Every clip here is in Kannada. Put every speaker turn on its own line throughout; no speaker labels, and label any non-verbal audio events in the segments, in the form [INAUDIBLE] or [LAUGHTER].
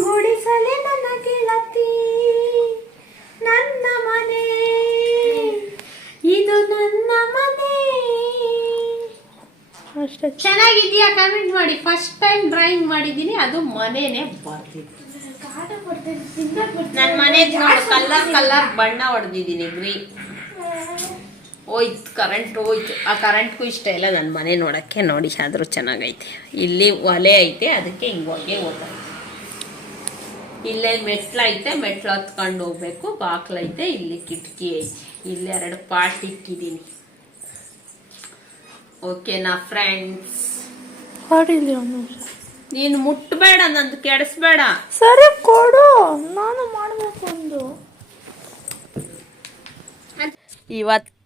ತಂಗುಡಿಸಲೆ ನನ್ನ ಗೆಳತಿ. ನನ್ನ ಮನೆ. ಇದು ನನ್ನ ಮನೆ.
ಅಷ್ಟೇ.
ಕಮೆಂಟ್ ಮಾಡಿ. ಫಸ್ಟ್ ಟೈಮ್ ಡ್ರಾಯಿಂಗ್ ಮಾಡಿದ್ದೀನಿ. ಅದು ಮನೆನೇ ಬರ್ತಿತ್ತು
ನನ್ನ ಮನೆ ಕಲರ್
ಕಲರ್ ಬಣ್ಣ ಹೊಡೆದಿದ್ದೀನಿ ಗ್ರೀನ್. ಹೋಯ್ತು ಕರೆಂಟ್ ಹೋಯ್ತು. ಆ ಕರೆಂಟ್ಗೂ ಇಷ್ಟ ಇಲ್ಲ. ನನ್ನ ಮನೆ ನೋಡೋಕ್ಕೆ ನೋಡಿ ಆದರೂ ಚೆನ್ನಾಗೈತೆ. ಇಲ್ಲಿ ಒಲೆ ಐತೆ ಅದಕ್ಕೆ ಹಿಂಗೆ ಹೋಗೇ ಹೋಗೋದು ಇಲ್ಲೇ ಮೆಟ್ಲೈತೆ ಮೆಟ್ಲು ಹತ್ಕೊಂಡು ಹೋಗ್ಬೇಕು. ಬಾಕ್ಲೈತೆ ಇಲ್ಲಿ ಕಿಟಕಿ ಐತೆ. ಇಲ್ಲಿ ಎರಡು ಪಾಟ್ ಇಕ್ಕಿದ್ದೀನಿ. ಓಕೆನಾ ಫ್ರೆಂಡ್ಸ್ ನೀನು ಮುಟ್ಟಬೇಡ ನಂದು ಕೆಡಿಸ್ಬೇಡ.
ಸರಿ ಕೊಡು. ನಾನು ಮಾಡಬೇಕು ಒಂದು.
ಇವತ್ತು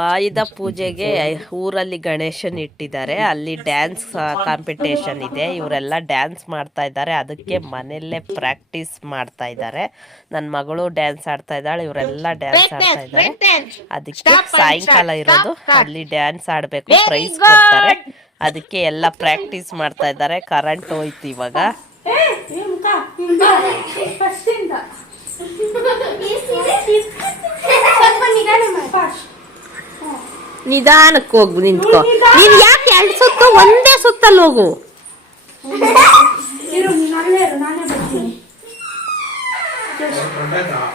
ಆಯುಧ ಪೂಜೆಗೆ ಊರಲ್ಲಿ ಗಣೇಶನ್ ಇಟ್ಟಿದ್ದಾರೆ. ಅಲ್ಲಿ ಡ್ಯಾನ್ಸ್ ಕಾಂಪಿಟೇಷನ್ ಇದೆ. ಇವರೆಲ್ಲ ಡ್ಯಾನ್ಸ್ ಮಾಡ್ತಾ ಇದ್ದಾರೆ. ಅದಕ್ಕೆ ಮನೆಯಲ್ಲೇ ಪ್ರಾಕ್ಟೀಸ್ ಮಾಡ್ತಾ ಇದ್ದಾರೆ. ನನ್ನ ಮಗಳು ಡ್ಯಾನ್ಸ್ ಆಡ್ತಾ ಇದ್ದಾಳೆ. ಇವರೆಲ್ಲ ಡ್ಯಾನ್ಸ್ ಆಡ್ತಾ ಇದ್ದಾರೆ. ಅದಕ್ಕೆ ಸಾಯಂಕಾಲ ಇರೋದು. ಅಲ್ಲಿ ಡ್ಯಾನ್ಸ್ ಆಡಬೇಕು. ಪ್ರೈಸ್ ಕೊಡ್ತಾರೆ. ಅದಕ್ಕೆ ಎಲ್ಲ ಪ್ರಾಕ್ಟೀಸ್ ಮಾಡ್ತಾ ಇದ್ದಾರೆ. ಕರೆಂಟ್ ಹೋಯ್ತು ಇವಾಗ.
ನಿಧಾನಕ್ಕೆ ಹೋಗು ನಿಂತ್ಕೋ. ನೀನ್ ಯಾಕೆ ಎರಡು ಸುತ್ತ ಒಂದೇ ಸುತ್ತಲ್ಲಿ ಹೋಗು.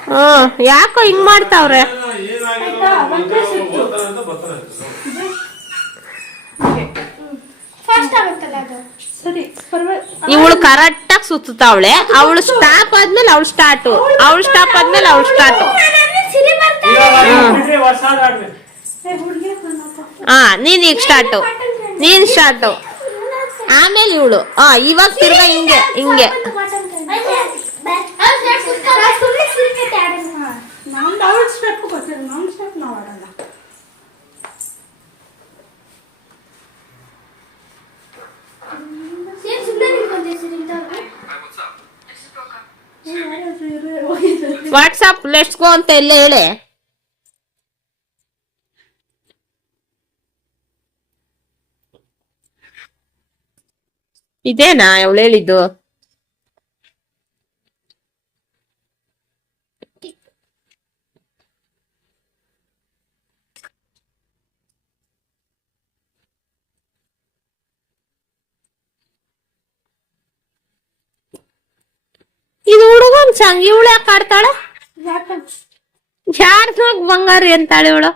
ಹ್ಮ್ ಯಾಕೋ ಹಿಂಗ್ ಮಾಡ್ತಾವ್ರೆ?
ಸರಿ ಇವಳು
ಕರೆಕ್ಟ್ ಸುತ್ತಾವಳೆ ಅವಳು ಸ್ಟಾಪ್ ಆದ್ಮೇಲೆ ಅವಳು ಸ್ಟಾರ್ಟ್ ಅವಳು ಸ್ಟಾಪ್ ಆದ್ಮೇಲೆ ಅವಳು ಸ್ಟಾರ್ಟ್ ಹಾ ನೀನ್ ಈಗ ಸ್ಟಾರ್ಟ್
ನೀನ್
ಸ್ಟಾರ್ಟ್ ಆಮೇಲೆ ಇವಳು. ಹಾ ಇವಾಗ ತಿರ್ಗಾ ಹಿಂಗೆ ಹಿಂಗೆ
ನಮ್ದು ಅವಳ ಸ್ಟೆಪ್ ಗೊತ್ತಿಲ್ಲ ನಮ್ಮ ಸ್ಟೆಪ್ ನಾವು ಆಡಲ್ಲ
ಗೋ ಅಂತ ಎಲ್ಲ ಹೇಳಿ. ಇದೇನಾ ಅವಳು ಹೇಳಿದ್ದು? ಇದು ಹುಡುಗನ್ ಚಂಗಿ ಇವಳು ಯಾಕೆ ಆಡ್ತಾಳೆ? ಯಾರ್ದು ಬಂಗಾರಿ ಅಂತಾಳೆ ಇವಳು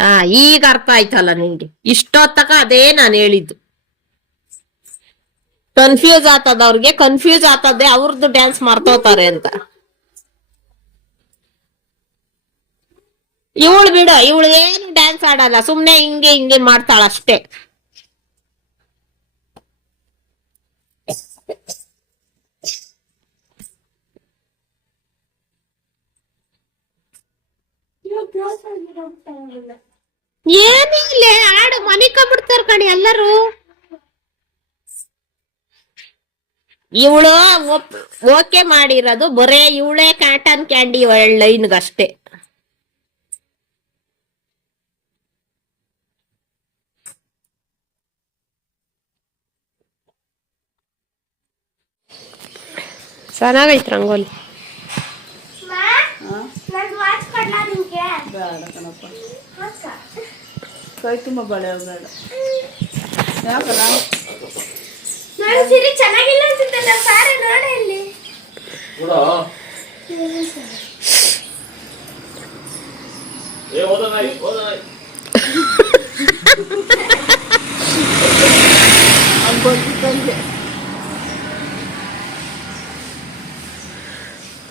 ಆ, ಈಗ ಅರ್ಥ ಆಯ್ತಲ್ಲ ನಿನ್ಗೆ ಇಷ್ಟೊತ್ತಕ ಅದೇ ನಾನು ಹೇಳಿದ್ದು. ಕನ್ಫ್ಯೂಸ್ ಆತದ ಅವ್ರಿಗೆ ಕನ್ಫ್ಯೂಸ್ ಆತದೆ ಅವ್ರದ್ದು ಡ್ಯಾನ್ಸ್ ಮರ್ತೋತಾರೆ ಅಂತ. ಇವಳು ಬಿಡು, ಇವಳು ಏನು ಡ್ಯಾನ್ಸ್ ಆಡಲ್ಲ, ಸುಮ್ನೆ ಹಿಂಗೆ ಹಿಂಗೆ ಮಾಡ್ತಾಳ ಅಷ್ಟೇ. ಏನು ಇಲ್ಲ ಆಡು ಮನಿಕೊಂಡ್ಬಿಡ್ತಾರ ಕಣಿ ಎಲ್ಲರೂ. ಇವಳು ಓಕೆ ಮಾಡಿರೋದು ಬರೇ ಇವಳೇ ಕಾಟನ್ ಕ್ಯಾಂಡಿ ಲೈನ್ಗಷ್ಟೇ ಚೆನ್ನಾಗೈತ್ ರಂಗೋಲಿ
ಕೈ ತುಂಬ ಬಳೆ ಬೇಡ ಯಾಕಲ್ಲ?
ಸಿರಿ ಚೆನ್ನಾಗಿಲ್ಲ ಅನ್ಸುತ್ತಲ್ಲ ಸಾರಿ ನೋಡಿ ಇಲ್ಲಿ.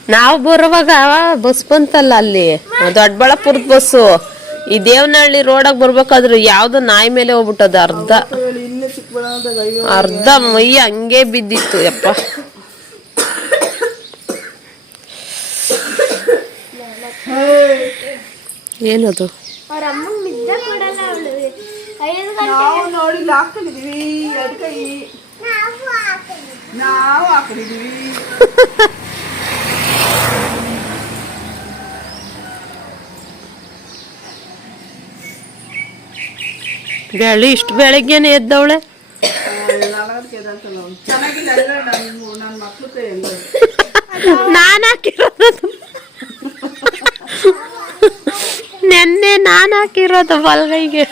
ನಾವು ಬರುವಾಗ ಬಸ್ ಬಂತಲ್ಲ ಅಲ್ಲಿ?
ದೊಡ್ಡಬಳ್ಳಾಪುರದ
ಬಸ್ಸು. ಈ ದೇವನಹಳ್ಳಿ ರೋಡಾಗ ಬರ್ಬೇಕಾದ್ರೆ ಯಾವ್ದೋ ನಾಯಿ ಮೇಲೆ ಹೋಗ್ಬಿಟ್ಟದ ಅರ್ಧ.
ಅರ್ಧ ಮೈ
ಹಂಗೆ ಬಿದ್ದಿತ್ತು ಯಪ್ಪ. ಏನದು [LAUGHS]
ಅವ್ರ ಅಮ್ಮಂಗ್ ನಿದ್ದೆ ಕೊಡಲ್ಲ ಅವಳು ಐದು ನಾವು
ನೋಡಿ ಹಾಕೊಂಡಿದೀವಿ ಎರಡು ಕೈ
ಗಂಟೆ
ನಾವು ಹಾಕೊಂಡಿದೀವಿ
ಬೆಳಿ ಇಷ್ಟು ಬೆಳಗ್ಗೆನೆ ಎದ್ದವಳೆ. ನಾನು ಹಾಕಿರೋದು. ನೆನ್ನೆ ನಾನು ಹಾಕಿರೋದು ಬಲ್ಗೈಗೆ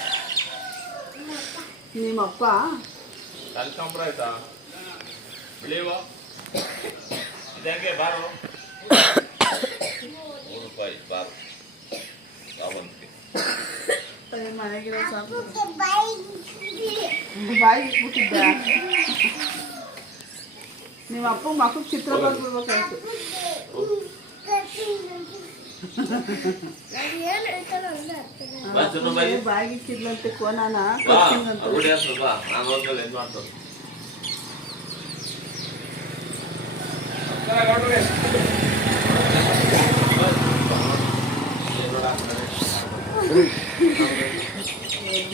ನಿಮ್ಮಪ್ಪ.
ಬಾರು.
ಅದೇ ಮನೆಗಿರೋ ಸಾಕು ಬಾಯಿಗೆ ಇಟ್ಬಿಟ್ಟಿದ್ದ ನಿಮ್ಮ ಅಪ್ಪ ಮಕ್ಕಳು ಚಿತ್ರ ಬರ್ಬಿಡ್ಬೇಕಾಯ್ತು
ಬಾ
ಚಿನ್ನು ಬಾಯಿ ಬಾಯಿಗೆ ಇಕ್ಕಿದ್ಲಂತೆ ಕೋನಾನ ಬಾ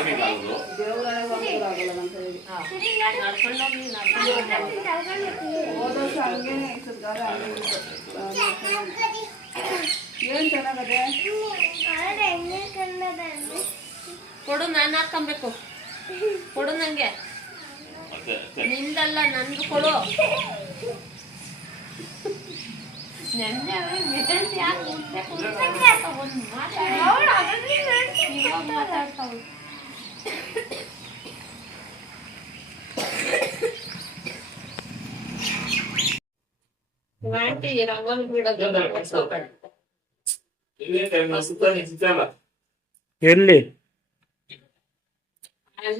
ಆಗೋದು.
ಏನ್ ಚೆನ್ನಾಗದೆ
ಕೊಡು ನಾನು ಹಾಕೊಬೇಕು ಕೊಡು ನಂಗೆ. ನಿಂದಲ್ಲ ನಂದು ಕೊಡು. ನೆನ್ನೆ ಯಾಕೆ ಮುಂಚೆ ಕೂತ್ಕೊಂಡು ಒಂದು ಮಾತಾಡಿ
ಇವಾಗ
ಮಾತಾಡ್ತಾವ್ಳು. ಆಂಟಿ ರಂಗೋಲಿ ಬಿಡೋದು ಇಲ್ಲೇ ಟೈಮ್
ಸುತ್ತಾನೆ ಸುತ್ತಲ್ಲ
ಎಲ್ಲಿ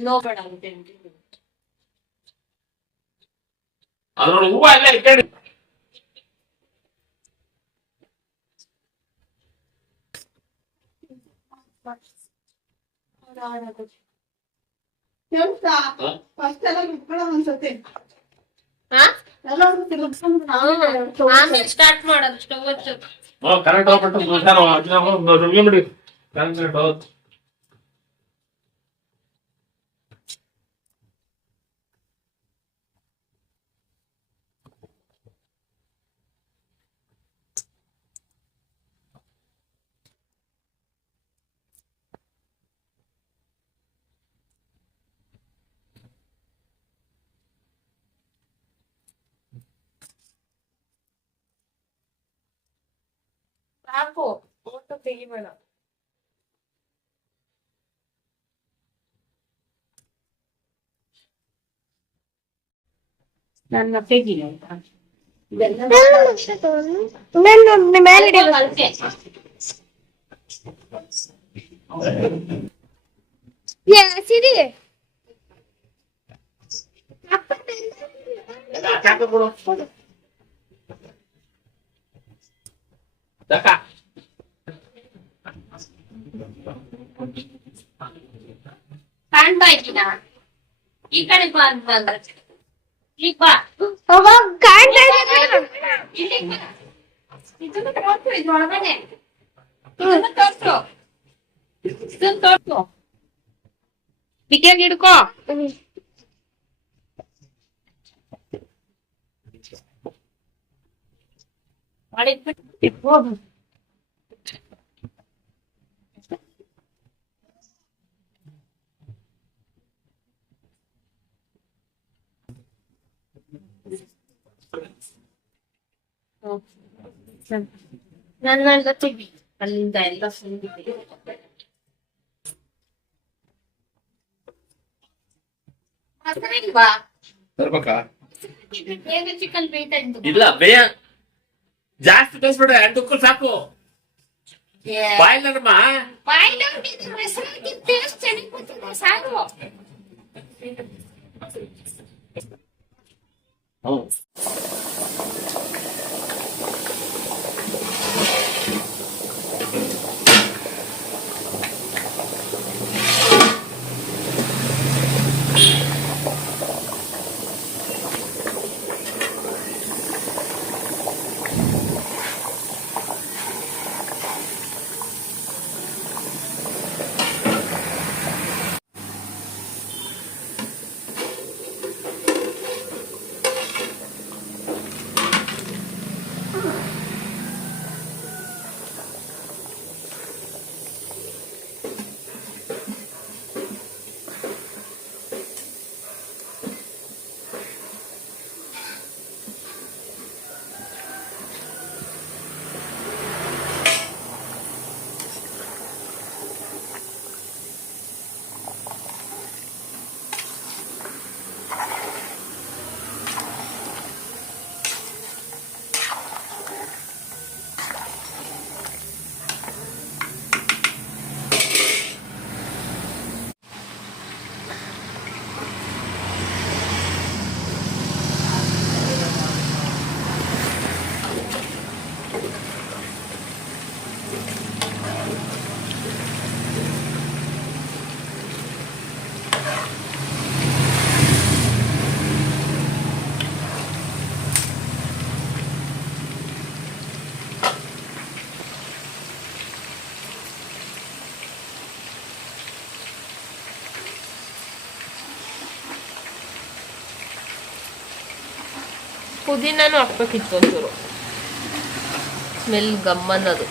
ನೋಬೇಡ ಅಂತ
ಅದ್ರೊಳಗೆ ಹೂವ ಎಲ್ಲ ಇಟ್ಕೊಂಡು
ಕೆಲ್ಸ ಫಸ್ಟ್ ಎಲ್ಲ ಬಿಟ್ಕೊಳ್ಳೋ ಒಂದ್ಸತಿ
ಹಾ ಎಲ್ಲರೂ ತಿರುಗ್ಸ್ಕೊಂಡು
ಆಮೇಲೆ
ಸ್ಟಾರ್ಟ್ ಮಾಡೋದು ಸ್ಟವ್
ಕರೆಂಟ್ ಹೋಗ್ಬಿಟ್ಟು ರುಗಿ ಬಿಡಿ ಕರೆಂಟ್ ಹೋದ್
ಫೋಟೋ ತೆಗಿಬೇಡ ನನ್ನ ತೆಗಿ ಆಯ್ತಾ ಕಲ್ಸೆ.
ಸಿರಿ
三倍きな。いかにばんばんだ。いば。お
ば、かんだいで
くる。いつのところに乗らね。いつのところ。いつのところ。いけにいるか。あれ、いっぱい。ನನ್ನೆಲ್ಲ ತೆಗಿ ಅಲ್ಲಿಂದ ಎಲ್ಲ ಸುಂದಿದೆ
ತರ್ಬೇಕಾ
ಚಿಕನ್ ಬೇಯ್ತಾ ಇಲ್ಲ
ಬೇಯ ಜಾಸ್ತಿ ಬೇಯಿಸ್ಬೇಡ ಎರಡು ಉಕ್ಕಲ್ ಸಾಕು ಬಾಯ್ಲಮ್ಮ
ಬಾಯ್ಲಿ ಪುದೀನನೂ ಹಾಕ್ಬೇಕಿತ್ತು ಒಂಚೂರು. ಸ್ಮೆಲ್ ಗಮ್ಮನ್ನದು